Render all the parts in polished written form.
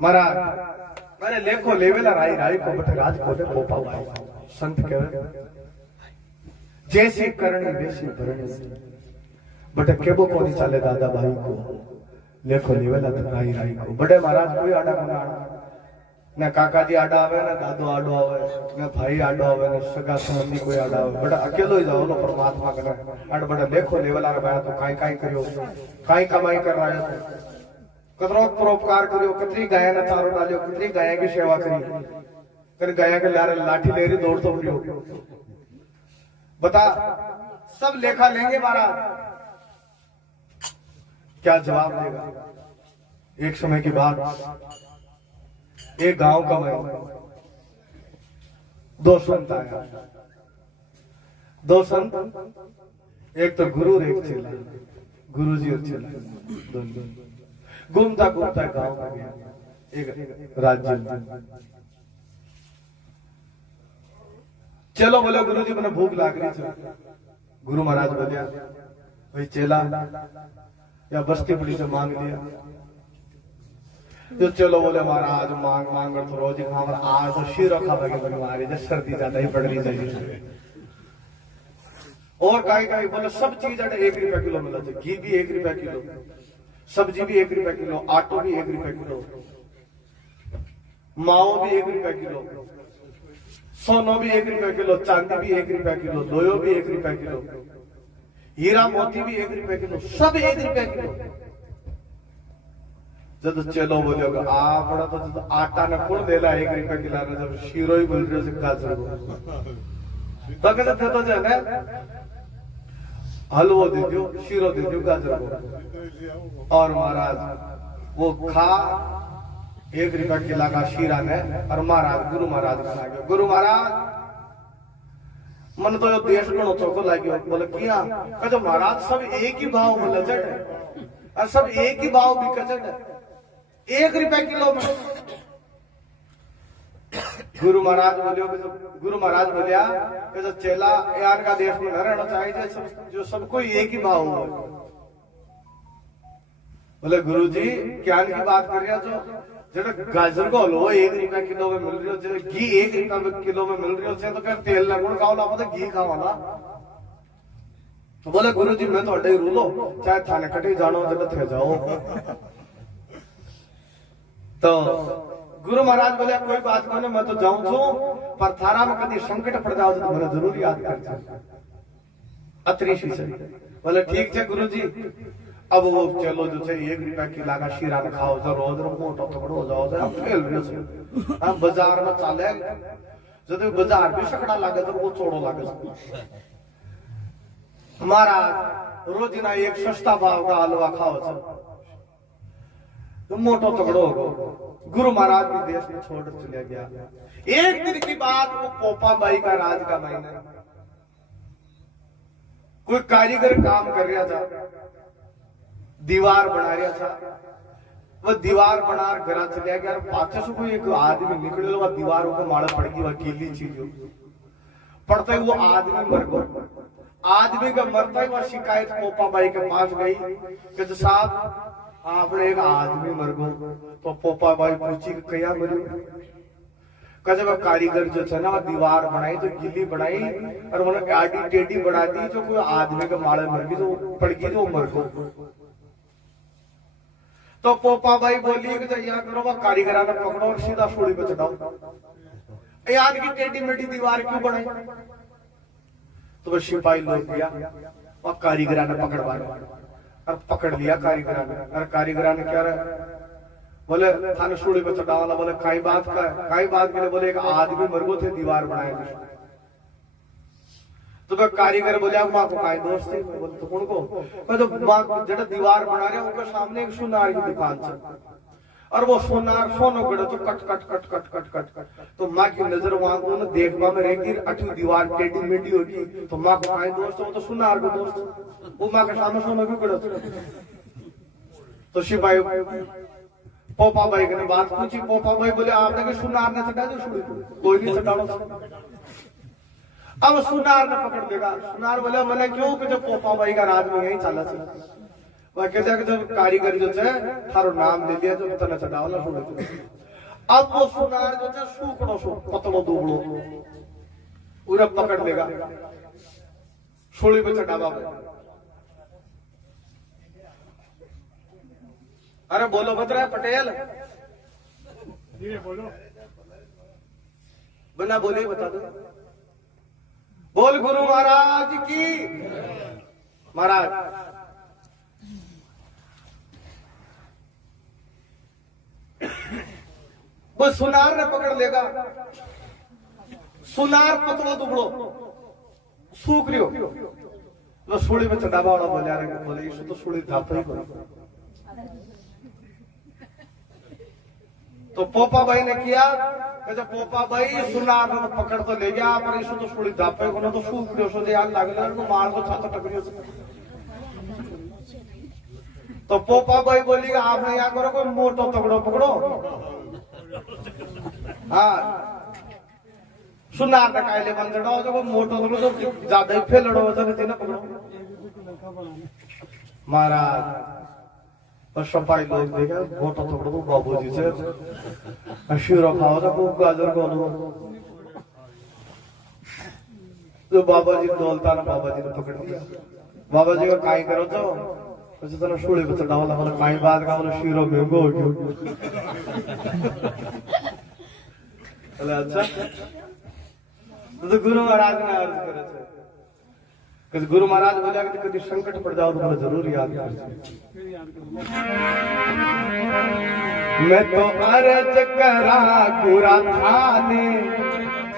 महाराज अरे लेखो लेवेला राई राई को बटे राज कोटे पोपा भाई संत कहे जैसी करनी वैसी भरनी बटे केबो कोनी चाले दादा भाई को लेखो लेवेला तो राई राई को बड़े महाराज कोई आडा कोना न काका जी आडा आवे न दादो आडो आवे न भाई आडो आवे न सगा संबंधी कोई आडा आवे बड़ा अकेलो ही जाओ नो परमात्मा कने अड बड़ा लेखो लेवेला रे भाई तो काई काई करियो काई कमाई कर रहा है कतरो परोपकार करियो कितनी गाय ने चारो डालियो कितनी गाय की सेवा करी कर गाय के लारे लाठी लेरी दौड़ तो उठियो बता सब लेखा लेंगे महाराज क्या जवाब देगा। एक समय की बात एक गांव का मैं दो संत आया दो संत एक तो गुरु और एक चेला गुरु जी और चेला दोनों घूमता घूमता गांव में गया एक राज्य में चलो बोले गुरु जी मैंने भूख लाग रही थी गुरु महाराज बोलिया भाई चेला या बस्ती पुलिस से मांग लिया जो चलो बोले महाराज मांग मांग तो रोज ही खावर आज तो शीरो खा लगे बीमारी जब सर्दी ज्यादा ही पड़ रही चाहिए और काई बोले सब चीज ₹1 किलो मिला था घी भी ₹1 किलो सब्जी भी ₹1 किलो आटो भी ₹1 किलो माओ भी ₹1 किलो सोनो भी ₹1 किलो चांदी भी ₹1 किलो लोयो भी ₹1 किलो हीरा मोती भी ₹1 किलो सब ₹1 किलो जब चलो बोलो आपड़ा तो आटा ने कौन ले ला ₹1 किलो ने जब शीरो ही बोल रहे हो गाजर तो कहते तो जाने हलवो दे दो शीरो दे दो गाजर को और महाराज वो खा ₹1 किलो का शीरा ने और महाराज गुरु महाराज का गया गुरु महाराज मन तो यो देश गणो चौको लाग्यो बोले किया कहो महाराज सब एक ही भाव बोले जट और सब एक ही भाव बिके जट ₹1 किलो में गुरु महाराज बोलिया कि जो चेला यार का देश में न रहना चाहिए जो सबको एक ही भाव हो बोले गुरु जी क्या की बात कर रहे हो जो गाजर को हलवा ₹1 किलो में मिल रही हो जो घी ₹1 किलो में मिल रही हो तो क्या तेल ना गुड़ खाओ ना मतलब घी खाओ ना तो बोले गुरु जी मैं तो अड्डे रूलो चाहे थाने कटे जानो जब थे जाओ तो गुरु महाराज बोले कोई बात नहीं मैं तो जाऊं छू पर थारा में कभी संकट पड़ जाओ तो मैंने जरूर याद कर अतरी सी से बोले ठीक है गुरु जी अब वो चलो जो है ₹1 किलो का शीरा खाओ जो रोज मोटो तगड़ो हो जाओ आप फेल रहे हम बाजार में चले जब बाजार भी सकड़ा लागे तो वो छोड़ो लागे महाराज रोज ना एक सस्ता भाव का हलवा खाओ तो मोटो तगड़ो हो गुरु महाराज भी देश में छोड़ चले गया। एक दिन की बात वो पोपा बाई का राज का महीना कोई कारीगर काम कर रहा था दीवार बना रहा था वो दीवार बना घर चले गया पाछे से कोई एक आदमी निकले वो दीवार ऊपर माड़ा पड़ गई वह गीली चीज पड़ते ही वो आदमी मर गया आदमी का मरता ही वह शिकायत पोपा बाई के पास गई कि साहब आपने एक आदमी मर गो तो पोपा भाई पूछी कया मरियो जब कारीगर जो है ना दीवार बनाई तो गिल्ली बनाई और उन्होंने आडी टेढ़ी बढ़ा दी जो कोई आदमी के माड़े मर गई तो पड़ गई तो मर गो तो पोपा भाई बोली कि या करो वह कारीगर ने पकड़ो और सीधा सूली पे चढ़ाओ याद की टेढ़ी मेढ़ी दीवार क्यों बनाई तो वह सिपाही लोग गया वह कारीगर ने पकड़वा और पकड़ लिया कारीगर ने और कारीगर ने क्या रहा बोले थाने सूढ़ी पे चढ़ा वाला बोले काई बात के लिए बोले एक आदमी मरगो थे दीवार बनाए तो वह कारीगर बोले माँ को काई दोस्त थे बोले तो कौन को मैं तो जड़ा दीवार बना रहे उनके सामने एक सुनार की दुकान से और वो सोनार सोनो गड़ो तो cut cut cut cut cut cut cut तो माँ की नजर वहां को ना देखवा में रहेगी, अठी दीवार टेढ़ी मेढ़ी होगी तो माँ को कहीं दोस्त हो तो सुनार को दोस्त, वो माँ के सामने सोनो क्यों गड़ो। तो शिपाही पोपा भाई ने बात पूछी, पोपा भाई बोले आपने कि सुनार ने चढ़ा दो शुरू कोई नहीं चढ़ाओ। अब सुनार ने पकड़ देगा, सुनार बोले मैंने क्यों कि जब पोपा भाई का राज में यही चला था वह कहते हैं कि जब कारीगर जो है थारो नाम ले लिया जो तना चढ़ाओ ना शुरू। अब वो सुनार जो है सूकड़ो सो पतलो दुबड़ो उन्हें पकड़ लेगा सूली पे चढ़ावा। अरे बोलो भद्रा पटेल, बोलो बिना बोले ही बता दो। बोल गुरु महाराज की। महाराज वो सुनार ने पकड़ लेगा, सुनार पतलो दुबड़ो सूख रियो वो सूली में चढ़ावा वाला बोलिया रे बोले यीशु तो सूली धापा ही बोला। तो पोपा भाई ने किया कि जब पोपा भाई सुनार ने पकड़ तो ले गया पर यीशु तो सूली धापे को तो सूख रियो सो याद लागले तो मार को छाता टकरियो। तो पोपा भाई बोलेगा आपने यहाँ करो कोई मोटो तगड़ो पकड़ो। हाँ सुनार ने कायले बंदड़ो जो मोटो तगड़ो तो ज्यादा ही फैलड़ो तो किसी ने पकड़ो। महाराज बस सफाई लोग देखे मोटो तगड़ो तो बाबूजी से शीरो खाओ तो खूब गाजर को जो बाबा जी दौलता ना बाबा जी ने पकड़ लिया। बाबा जी का काई करो तो तो सूली पे चढ़ाओ ना काई बात का बोले शीरो महंगो हो गयो। अच्छा तो गुरु महाराज ने अर्ज करे थे, गुरु महाराज बोला कि कभी संकट पड़ जाओ तो मुझे जरूर याद कर। मैं तो अर्ज करा पूरा थाने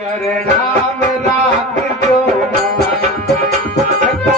चरणा में राख दो, मैं तो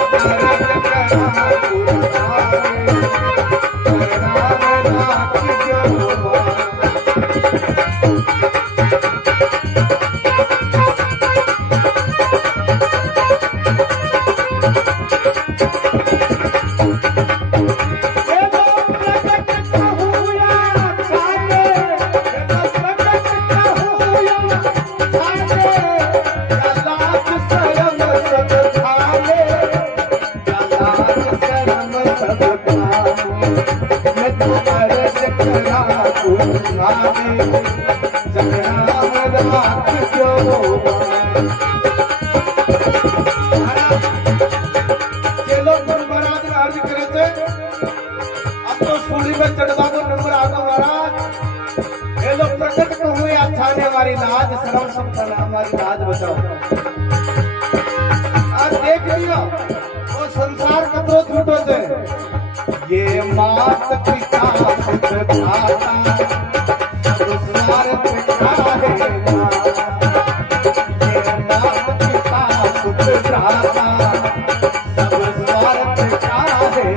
अर्ज करा पूरा थाने चरणा में राख दो। हमारी लाज शर्म सब था, हमारी लाज बचाओ। आज देख लियो वो संसार का तो झूठो से ये मात पिता सुख खाता स्वार्थ का है ये मात पिता सुख खाता सब स्वार्थ का है।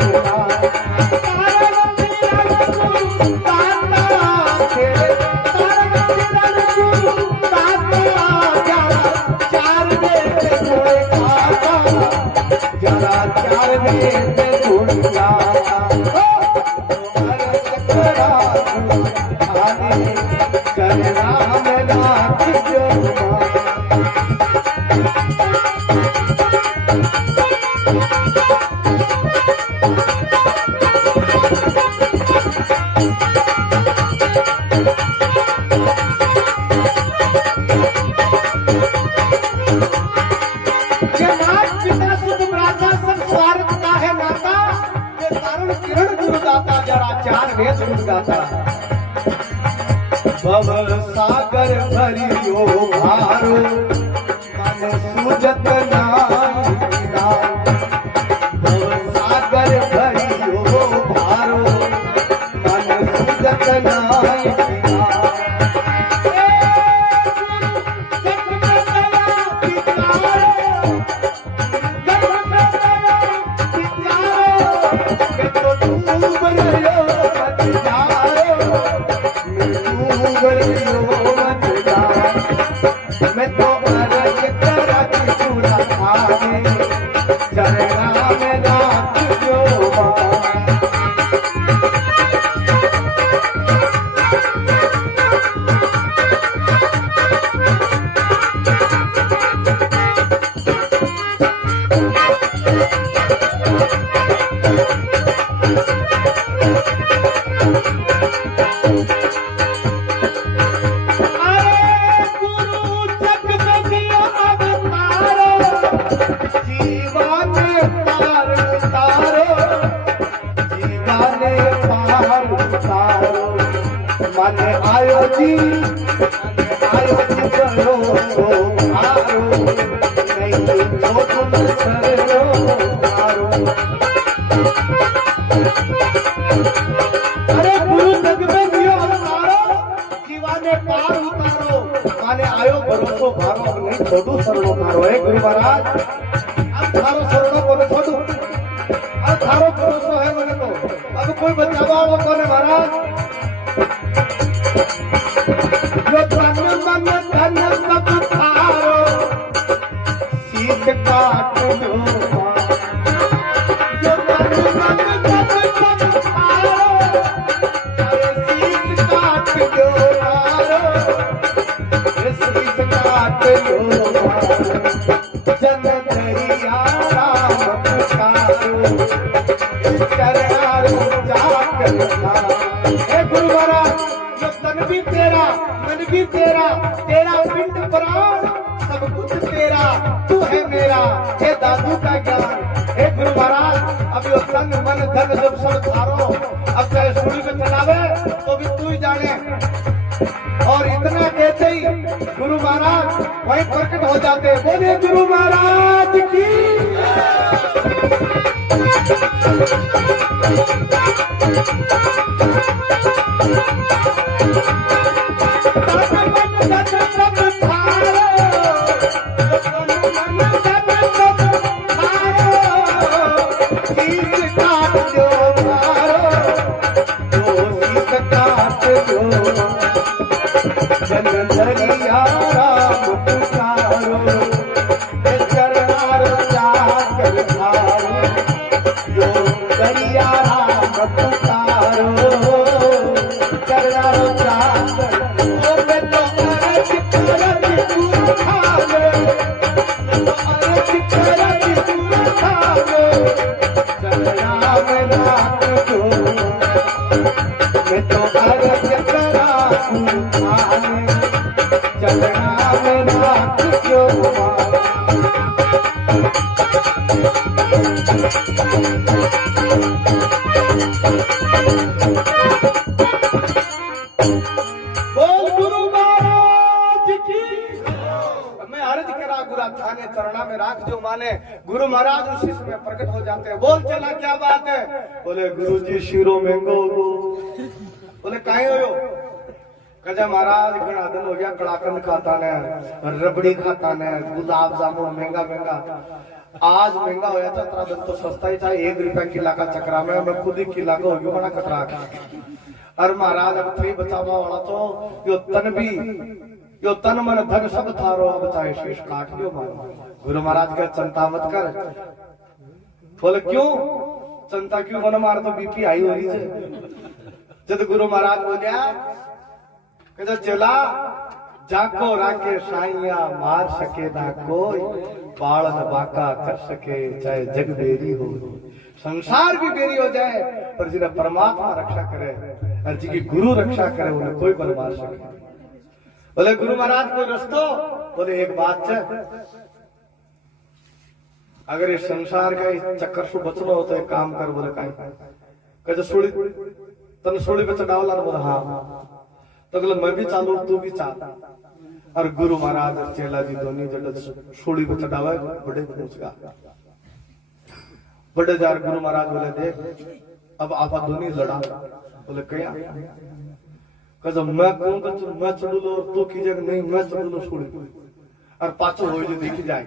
भव सागर भरियो भारो मन सूझत नाही भव सागर भरियो भारो मन सूझत नाही। मैं तो अरज करत पूरा थाने चरणा में राख जो माने आयो जी करो तो आरो नहीं तो तुम सरो आरो। अरे गुरु जग में दियो अवतारो जीवाने पार उतारो माने आयो भरोसो भारो अब नहीं छोड़ू सरो भारो। है गुरु महाराज अब थारो सरो को छोड़ू अब थारो भरोसो है मने तो अब कोई बचावा वाला कोने महाराज। जो तन मन धन सब थारो शीश काट लो जो तन मन धन सब थारो शीश काट लो शीश काट लो जन दरिया राम पुकारो चरणारो जाकर हे गुरु महाराज तन भी तेरा मन भी तेरा तेरा पिंड प्राण सब कुछ तेरा तू है मेरा हे दादू का ज्ञान। हे गुरु महाराज अब यो तन मन धन जब सब थारो अब चाहे सूर्य में चलावे तो भी तू ही जाने। और इतना कहते ही गुरु महाराज वहीं प्रकट हो जाते। बोले गुरु महाराज की गुरु महाराज उसी समय प्रकट हो जाते हैं। बोल चला क्या बात है? बोले गुरु जी शिरो महंगो बोले काहे हो कजा महाराज घना दिन हो गया कड़ाकंद खाता ने रबड़ी खाता ने गुलाब जामुन महंगा महंगा आज महंगा होया था तेरा दिन तो सस्ता ही था 1 रुपया किला का चक्रा में मैं खुद ही किला का हो गया बड़ा कतरा और महाराज अब थी बचावा वाला तो यो तन भी यो तन मन धन सब थारो अब चाहे शेष काट लियो मारो। गुरु महाराज का चिंता मत कर। बोले क्यों चिंता क्यों मन मार तो बीपी आई हो रही है। जब गुरु महाराज बोलिया कहता चला जाको राके साइया मार सके ना कोई पालन बाका कर सके चाहे जग बेरी हो संसार भी बेरी हो जाए पर जिन्हें परमात्मा रक्षा करे और जी की गुरु रक्षा करे उन्हें कोई बल मार सके। बोले गुरु महाराज को रस्तो बोले एक बात है अगर इस संसार का इस चक्कर से बचना हो तो एक काम कर। बोले कहीं सोड़ी तन सोड़ी पे चढ़ावला बोला हाँ तो बोले मैं भी चालू तू भी चाल। और गुरु महाराज चेला जी दोनों जब सोड़ी पे चढ़ावा बड़े पहुंच गया बड़े जार गुरु महाराज बोले देख अब आप दोनों लड़ा। बोले क्या कजम मैं कहूँ मैं चढ़ू लो तू कीजिएगा नहीं मैं चढ़ू लो सोड़ी और पाछो हो जो देखी जाए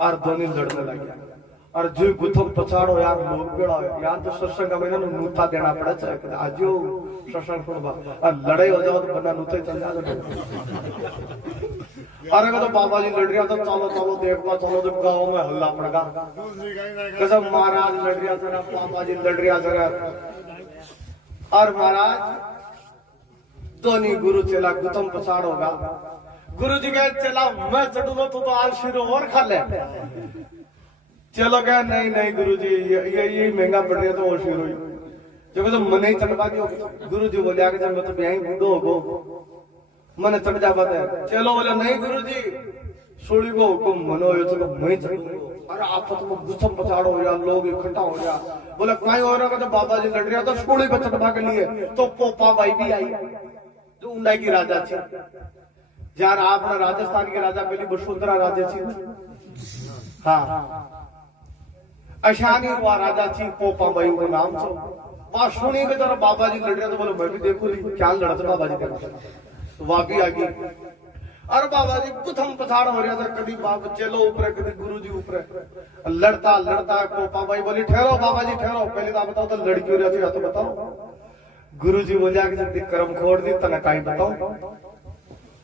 और दोनों लड़ने लगे और जो गुथम पछाड़ो यार लोग बेड़ा यार तो सत्संग में ना नूता देना पड़े चाहे आजो सत्संग सुनबा और लड़ाई हो जाओ तो बंदा नूते चल जाओ अरे तो बाबा जी लड़ रहा था चलो चलो देखो चलो तो गाँव में हल्ला पड़ेगा कसम महाराज लड़ रहा था बाबा जी लड़ रहा था और महाराज दोनों गुरु चला गुथम पछाड़ होगा गुरु जी कहे चला मैं चढ़ूंगा तो आल शिरो और खा ले चलो क्या नहीं नहीं गुरुजी ये महंगा पड़ रहा तो और शुरू जब तो मन ही चढ़वा दियो गुरुजी बोले आगे जब मैं तो यहीं बूढ़ो हो मन चढ़ जा बात है चलो बोले नहीं गुरुजी सोड़ी को हुकुम मनो यो तो मैं चढ़ूंगा अरे आप तो गुस्सा पछाड़ो या लोग इकट्ठा हो गया बोले कहीं हो रहा तो बाबा जी लड़ रहा था सोड़ी पर चढ़वा के लिए तो पोपा बाई भी आई जो उंडा की राजा थी यार आपने राजस्थान के राजा पहली वसुंधरा राजा थी हाँ अशानी हुआ राजा थी पोपा बाई का नाम छो बात सुनी के तरह बाबा जी लड़ रहे तो बोले मैं भी देखो क्या लड़ते बाबा जी तो वापी आ गई अरे बाबा जी कुथम पछाड़ हो रहा था कभी बाबा चलो ऊपर कभी गुरु जी ऊपर लड़ता लड़ता पोपा बाई बोली ठहरो बाबा जी ठहरो पहले तो बताओ तो लड़की हो रही थी तो बताओ गुरु जी बोलिया कि कर्म खोड़ दी तना कहीं बताओ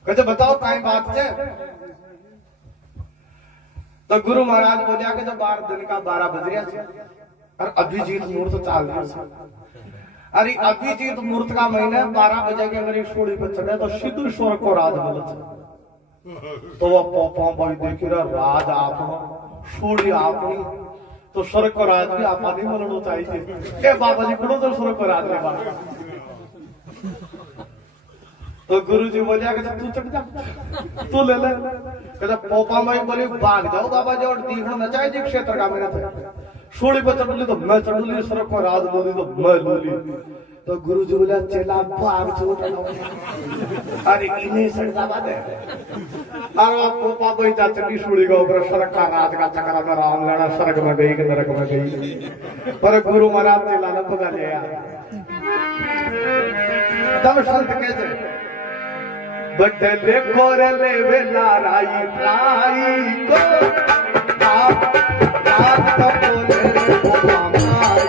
कहते बताओ कहीं बात है तो गुरु महाराज बोलिया कि जब 12 दिन का 12 बज रहा है और अभिजीत मुहूर्त चाल रहा है अरे अभिजीत मुहूर्त का महीना 12 बजे के अगर एक सोड़ी पर चढ़े तो सिद्धू स्वर्ग को राज बोले तो वह पोपा भाई देखी रहा राज आप सोड़ी आपनी तो स्वर्ग को राज भी आप नहीं बोलना चाहिए क्या बाबा जी पढ़ो तो स्वर्ग को राज ले तो गुरु जी बोलिया कि तू चढ़ जा तू ले ले कहता पोपा माई बोली भाग जाओ बाबा जी और दीखना न चाहे जी क्षेत्र का मेरे थे सोड़ी पर चढ़ ली तो मैं चढ़ ली सड़क को रात बोली तो मैं बोली तो गुरु जी बोला चला भाग छोड़ अरे इन्हें सड़का बात है अरे पोपा भाई जा चढ़ी सोड़ी का ऊपर सड़क का रात का चक्कर में राम लड़ा सड़क में गई कि नरक में गई पर गुरु महाराज चला न पता लिया तब संत कैसे बदले कोरले वेला राई राई को आप रात को बोले वो मामाई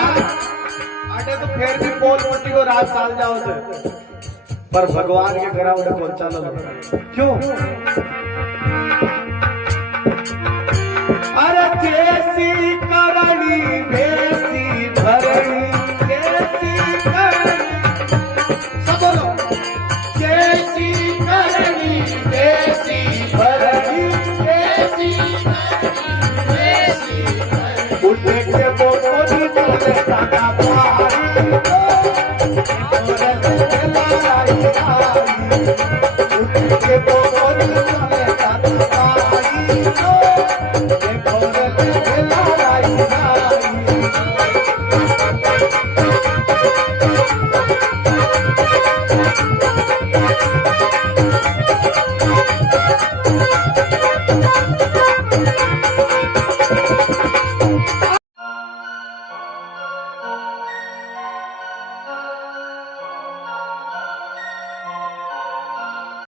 आटे तो फिर भी बोल पट्टी को रात साल जाओ से पर भगवान के घर उन्हें पहुंचा लो क्यों अरे कैसी करणी कैसी भरणी कैसी करणी सब बोलो कैसी करणी कैसी भरणी कैसी कैसी उठ के बोली बोले दादा भाई उठ के